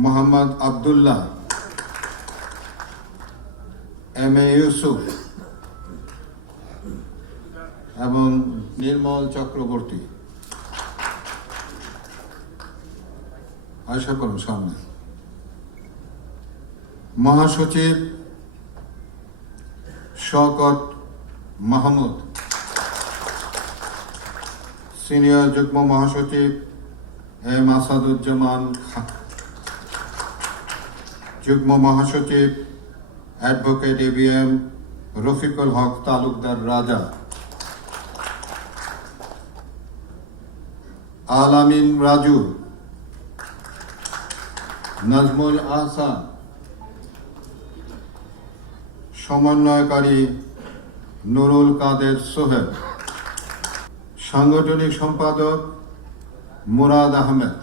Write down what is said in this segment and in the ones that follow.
Mohammad Abdullah, M A Yusuf এবং নির্মল চক্রবর্তী। আশা করুন সামনে। মহাসচিব শওকত মাহমুদ, সিনিয়র যুগ্ম মহাসচিব এম আসাদুজ্জামান খান, যুগ্ম মহাসচিব অ্যাডভোকেট এবিএম রফিকুল হক তালুকদার রাজা, আল আমিন রাজু, নাজমুল আহসান, সমন্বয়কারী নুরুল কাদের সোহেল, সাংগঠনিক সম্পাদক মুরাদ আহমেদ,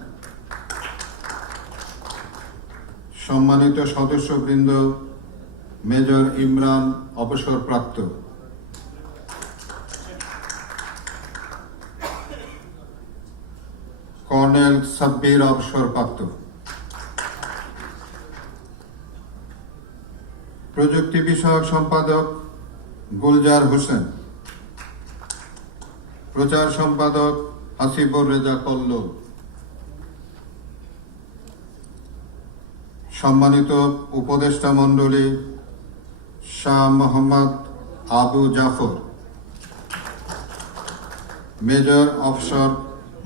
সম্মানিত সদস্যবৃন্দ, মেজর ইমরান অবসরপ্রাপ্ত, কর্নেল সাব্বির অবসরপ্রাপ্ত, প্রযুক্তি বিষয়ক সম্পাদক গুলজার হোসেন, প্রচার সম্পাদক হাসিবুর রেজা কল্লোল, সম্মানিত উপদেষ্টা মণ্ডলী Shah Mohammad Abu Jafar, major officer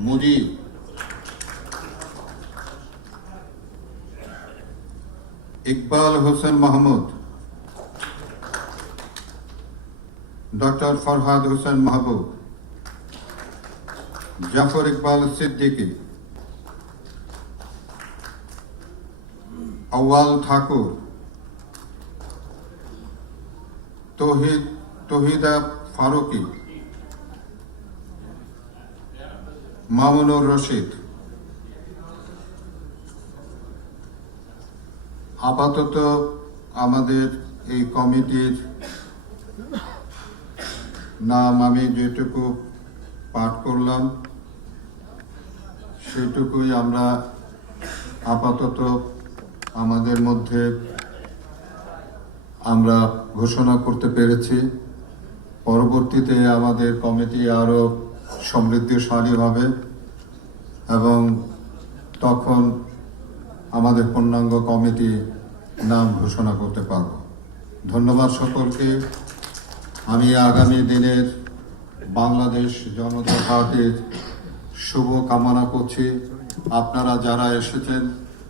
Mujib, Iqbal Hossain Mahmud, doctor Farhad Hossain Mahbub, Jafar Iqbal Siddiqui, Awal Thakur, Tahida Faruqui, Mamunur Rashid. আপাতত আমাদের এই কমিটির নাম আমি যেটুকু পাঠ করলাম সেটুকুই আমরা আপাতত আমাদের মধ্যে আমরা ঘোষণা করতে পেরেছি। পরবর্তীতে আমাদের কমিটি আরো সমৃদ্ধশালী হবে এবং তখন আমাদের পূর্ণাঙ্গ কমিটি নাম ঘোষণা করতে পারব। ধন্যবাদ সকলকে। আমি আগামী দিনের বাংলাদেশ জনতা পার্টির শুভ কামনা করছি। আপনারা যারা এসেছেন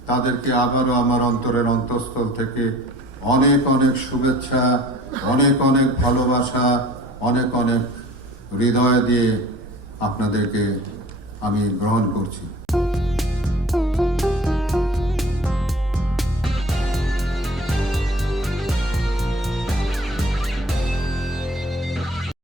তাদেরকে আবারও আমার অন্তরের অন্তঃস্থল থেকে অনেক অনেক শুভেচ্ছা, অনেক অনেক ভালোবাসা, অনেক অনেক হৃদয় দিয়ে আপনাদেরকে আমি গ্রহণ করছি।